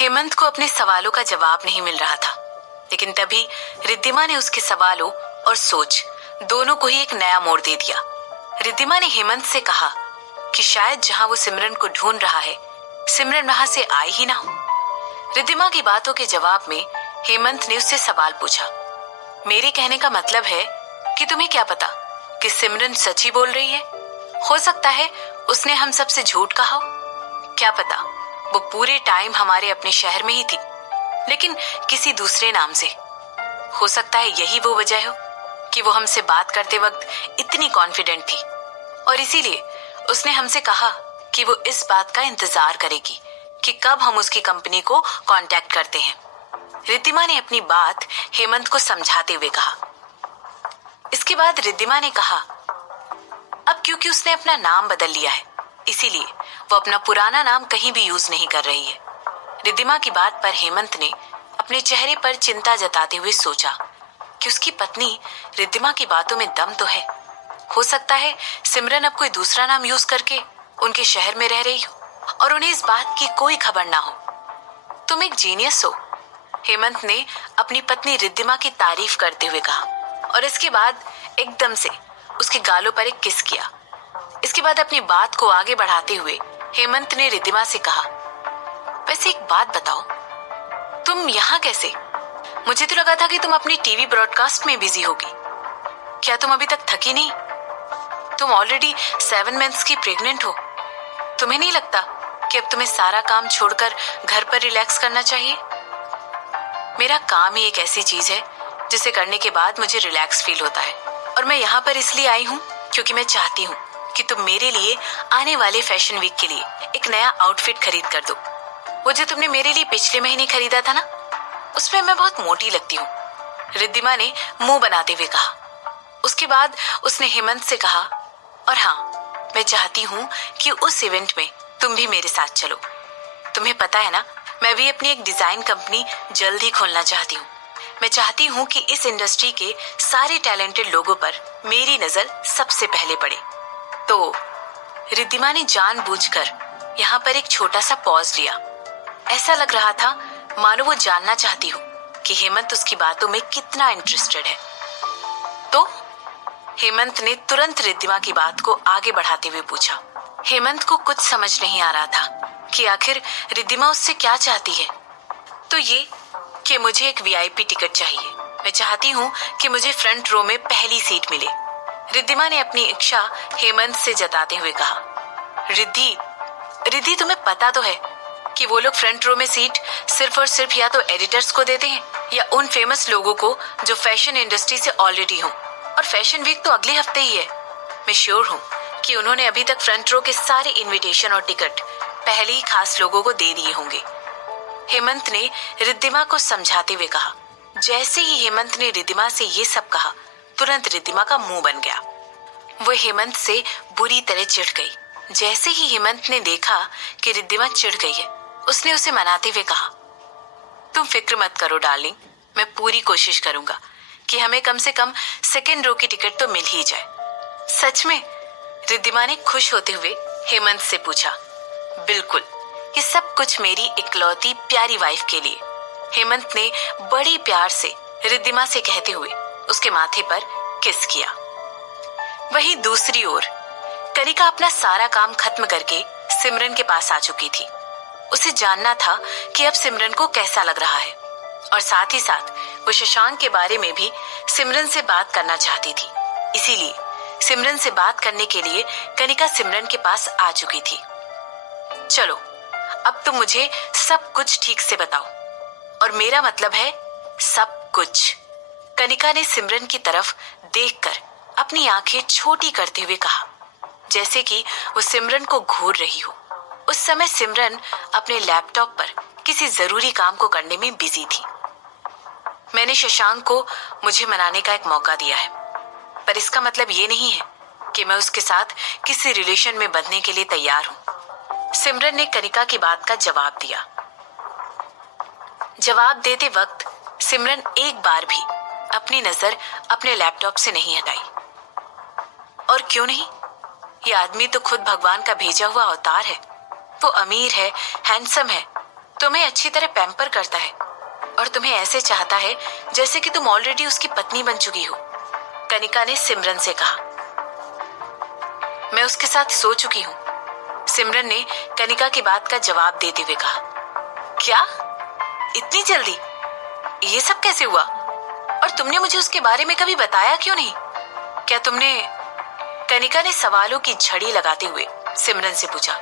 हेमंत को अपने सवालों का जवाब नहीं मिल रहा था, लेकिन तभी रिद्धिमा ने उसके सवालों और सोच दोनों को ही एक नया मोड़ दे दिया। रिद्धिमा ने हेमंत से कहा कि शायद जहां वो सिमरन को ढूंढ रहा है, सिमरन वहां से आई ही ना हो। रिद्धिमा की बातों के जवाब में हेमंत ने उससे सवाल पूछा, मेरे कहने का मतलब है कि तुम्हें क्या पता कि सिमरन सच ही बोल रही है? हो सकता है उसने हम सबसे झूठ कहा हो। क्या पता वो पूरे टाइम हमारे अपने शहर में ही थी, लेकिन किसी दूसरे नाम से। हो सकता है यही वो वजह हो कि वो हमसे बात करते वक्त इतनी कॉन्फिडेंट थी, और इसीलिए उसने हमसे कहा कि वो इस बात का इंतजार करेगी कि कब हम उसकी कंपनी को कांटेक्ट करते हैं। रिद्धिमा ने अपनी बात हेमंत को समझाते हुए कहा। इसके बाद रिद्धिमा ने कहा, अब क्योंकि उसने अपना नाम बदल लिया है, इसीलिए वो अपना पुराना नाम कहीं भी यूज नहीं कर रही है। रिद्धिमा की बात पर हेमंत ने अपने चेहरे पर चिंता जताते हुए सोचा कि उसकी पत्नी रिद्धिमा की बातों में दम तो है। हो सकता है सिमरन अब कोई दूसरा नाम यूज करके उनके शहर में रह रही हो और उन्हें इस बात की कोई खबर ना हो। तुम एक जीनियस हो, हेमंत ने अपनी पत्नी रिद्धिमा की तारीफ करते हुए कहा, और इसके बाद एकदम से उसके गालों पर एक किस किया। इसके बाद अपनी बात को आगे बढ़ाते हुए हेमंत ने रिद्धिमा से कहा, वैसे एक बात बताओ, तुम यहाँ कैसे? मुझे तो लगा था कि तुम अपनी टीवी ब्रॉडकास्ट में बिजी होगी। क्या तुम अभी तक थकी नहीं? तुम ऑलरेडी 7 मंथ्स की प्रेग्नेंट हो। तुम्हें नहीं लगता कि अब तुम्हें सारा काम छोड़कर घर पर रिलैक्स करना चाहिए? मेरा काम ही एक ऐसी चीज है जिसे करने के बाद मुझे रिलैक्स फील होता है, और मैं यहाँ पर इसलिए आई हूँ क्योंकि मैं चाहती हूँ कि तुम मेरे लिए आने वाले फैशन वीक के लिए एक नया आउटफिट खरीद कर दो। वो जो तुमने मेरे लिए पिछले महीने खरीदा था ना, उसमें मैं बहुत मोटी लगती हूँ, रिद्धिमा ने मुंह बनाते हुए कहा। उसके बाद उसने हेमंत से कहा, और हाँ, मैं चाहती हूँ कि उस इवेंट में तुम भी मेरे साथ चलो। तुम्हें पता है ना, मैं भी अपनी एक डिजाइन कंपनी जल्द ही खोलना चाहती हूँ। मैं चाहती हूँ कि इस इंडस्ट्री के सारे टैलेंटेड लोगों पर मेरी नजर सबसे पहले पड़े। तो रिद्धिमा ने जानबूझकर यहाँ पर एक छोटा सा पॉज लिया। ऐसा लग रहा था मानो वो जानना चाहती हो कि हेमंत उसकी बातों में कितना इंटरेस्टेड है। तो हेमंत ने तुरंत रिद्धिमा की बात को आगे बढ़ाते हुए पूछा। हेमंत को कुछ समझ नहीं आ रहा था कि आखिर रिद्धिमा उससे क्या चाहती है। तो ये कि मुझे एक वीआईपी टिकट चाहिए। मैं चाहती हूँ कि मुझे फ्रंट रो में पहली सीट मिले, रिद्धिमा ने अपनी इच्छा हेमंत से जताते हुए कहा। रिद्धि, तुम्हें पता तो है कि वो लोग फ्रंट रो में सीट सिर्फ और सिर्फ या तो एडिटर्स को देते हैं या उन फेमस लोगों को जो फैशन इंडस्ट्री से ऑलरेडी हों, और फैशन वीक तो अगले हफ्ते ही है। मैं श्योर हूँ कि उन्होंने अभी तक फ्रंट रो के सारे इनविटेशन और टिकट पहले ही खास लोगों को दे दिए होंगे, हेमंत ने रिद्धिमा को समझाते हुए कहा। जैसे ही हेमंत ने रिद्धिमा से ये सब कहा, तुरंत रिद्धिमा का मुंह बन गया। वो हेमंत से बुरी तरह चिढ़ गई। जैसे ही हेमंत ने देखा कि रिद्धिमा चिढ़ गई है, उसने उसे मनाते हुए कहा, तुम फिक्र मत करो डार्लिंग, मैं पूरी कोशिश करूंगा कि हमें कम से कम सेकेंड रो की टिकट तो मिल ही जाए। सच में? रिद्धिमा ने खुश होते हुए हेमंत से पूछा। बिल्कुल, ये सब कुछ मेरी इकलौती प्यारी वाइफ के लिए, हेमंत ने बड़ी प्यार से रिद्धिमा से कहते हुए उसके माथे पर किस किया। वहीं दूसरी ओर कनिका अपना सारा काम खत्म करके सिमरन के पास आ चुकी थी। उसे जानना था कि अब सिमरन को कैसा लग रहा है, और साथ ही साथ वो शशांक के बारे में भी सिमरन से बात करना चाहती थी। इसीलिए सिमरन से बात करने के लिए कनिका सिमरन के पास आ चुकी थी। चलो, अब तुम मुझे सब कुछ ठीक से बताओ, और मेरा मतलब है सब कुछ। कनिका ने सिमरन की तरफ देखकर अपनी आंखें छोटी करते हुए कहा, जैसे कि वो सिमरन को घूर रही हो। उस समय सिमरन अपने लैपटॉप पर किसी जरूरी काम को करने में बिजी थी। मैंने शशांक को मुझे मनाने का एक मौका दिया है, पर इसका मतलब ये नहीं है कि मैं उसके साथ किसी रिलेशन में बंधने के लिए तैयार हूँ, सिमरन ने कनिका की बात का जवाब दिया। जवाब देते वक्त सिमरन एक बार भी अपनी नजर अपने लैपटॉप से नहीं हटाई। और क्यों नहीं? ये आदमी तो खुद भगवान का भेजा हुआ अवतार है। वो अमीर है, हैंडसम है, तुम्हें अच्छी तरह पैम्पर करता है और तुम्हें ऐसे चाहता है जैसे कि तुम ऑलरेडी उसकी पत्नी बन चुकी हो। कनिका ने सिमरन से कहा। मैं उसके साथ सो चुकी हूँ, सिमरन ने कनिका की बात का जवाब देते हुए कहा। क्या? इतनी जल्दी? ये सब कैसे हुआ? और तुमने मुझे उसके बारे में कभी बताया क्यों नहीं? क्या तुमने? कनिका ने सवालों की झड़ी लगाते हुए सिमरन से पूछा।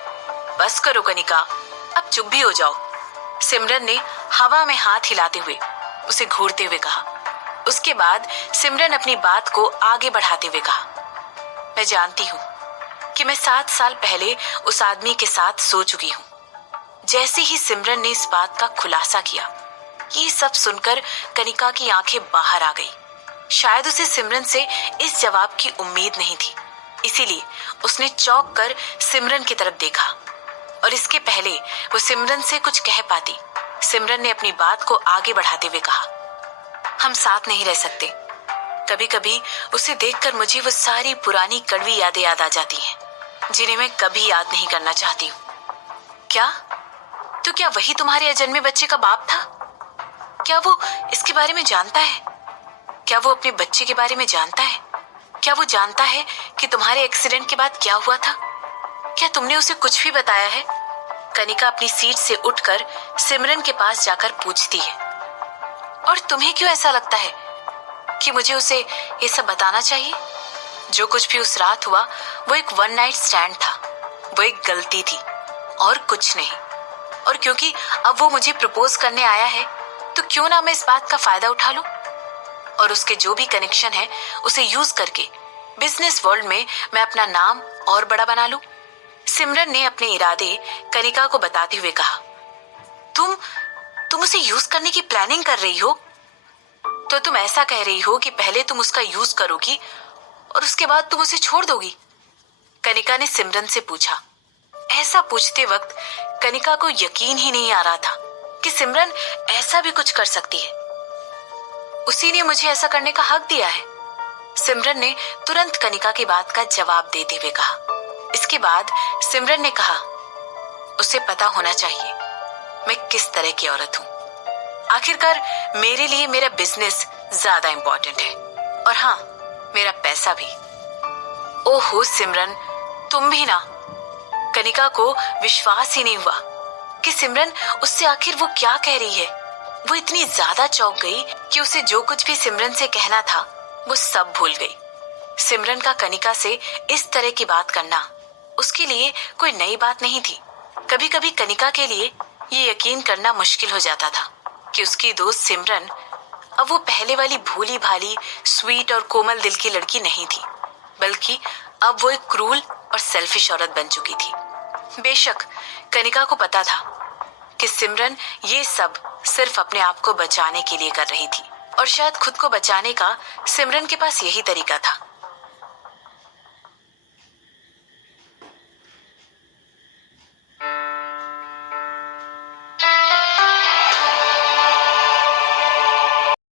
बस करो कनिका, अब चुप भी हो जाओ, सिमरन ने हवा में हाथ हिलाते हुए उसे घूरते हुए कहा। उसके बाद सिमरन अपनी बात को आगे बढ़ाते हुए कहा। मैं जानती हूँ कि मैं 7 साल पहले उस आदमी के साथ सो चुकी हूँ। जैसे ही सिमरन ने इस बात का खुलासा किया, ये सब सुनकर कनिका की आंखें बाहर आ गई। शायद उसे सिमरन से इस जवाब की उम्मीद नहीं थी, इसीलिए उसने चौंक कर सिमरन की तरफ देखा। और इसके पहले वो सिमरन से कुछ कह पाती, सिमरन ने अपनी बात को आगे बढ़ाते हुए कहा। हम साथ नहीं रह सकते। कभी कभी उसे देखकर मुझे वो सारी पुरानी कड़वी यादें याद आ जाती हैं, जिन्हें मैं कभी याद नहीं करना चाहती हूँ। क्या? तो क्या वही तुम्हारे अजन्मे बच्चे का बाप था? क्या वो इसके बारे में जानता है? क्या वो अपने बच्चे के बारे में जानता है? क्या वो जानता है कि तुम्हारे एक्सीडेंट के बाद क्या हुआ था? क्या तुमने उसे कुछ भी बताया है? कनिका अपनी सीट से उठकर सिमरन के पास जाकर पूछती है। और तुम्हें क्यों ऐसा लगता है कि मुझे उसे ये सब बताना चाहिए? जो कुछ भी उस रात हुआ वो एक वन नाइट स्टैंड था, वो एक गलती थी और कुछ नहीं। और क्योंकि अब वो मुझे प्रपोज करने आया है, तो क्यों ना मैं इस बात का फायदा उठा लूं और उसके जो भी कनेक्शन है उसे यूज करके बिजनेस वर्ल्ड में मैं अपना नाम और बड़ा बना लूं। सिमरन ने अपने इरादे कनिका को बताते हुए कहा। तुम उसे यूज करने की प्लानिंग कर रही हो? तो तुम ऐसा कह रही हो कि पहले तुम उसका यूज करोगी और उसके बाद तुम उसे छोड़ दोगी? कनिका ने सिमरन से पूछा। ऐसा पूछते वक्त कनिका को यकीन ही नहीं आ रहा था कि सिमरन ऐसा भी कुछ कर सकती है। उसी ने मुझे ऐसा करने का हक दिया है, सिमरन ने तुरंत कनिका की बात का जवाब देते हुए कहा। इसके बाद सिमरन ने कहा, उसे पता होना चाहिए मैं किस तरह की औरत हूँ। आखिरकार मेरे लिए मेरा बिजनेस ज्यादा इंपॉर्टेंट है, और हाँ, मेरा पैसा भी। ओहो सिमरन, तुम भी ना। कनिका को विश्वास ही नहीं हुआ कि सिमरन उससे आखिर वो क्या कह रही है। वो इतनी ज्यादा चौंक गई कि उसे जो कुछ भी सिमरन से कहना था वो सब भूल गई। सिमरन का कनिका से इस तरह की बात करना उसके लिए कोई नई बात नहीं थी। कभी कभी कनिका के लिए ये यकीन करना मुश्किल हो जाता था कि उसकी दोस्त सिमरन अब वो पहले वाली भोली भाली स्वीट और कोमल दिल की लड़की नहीं थी, बल्कि अब वो एक क्रूल और सेल्फिश औरत बन चुकी थी। बेशक कनिका को पता था कि सिमरन ये सब सिर्फ अपने आप को बचाने के लिए कर रही थी, और शायद खुद को बचाने का सिमरन के पास यही तरीका था।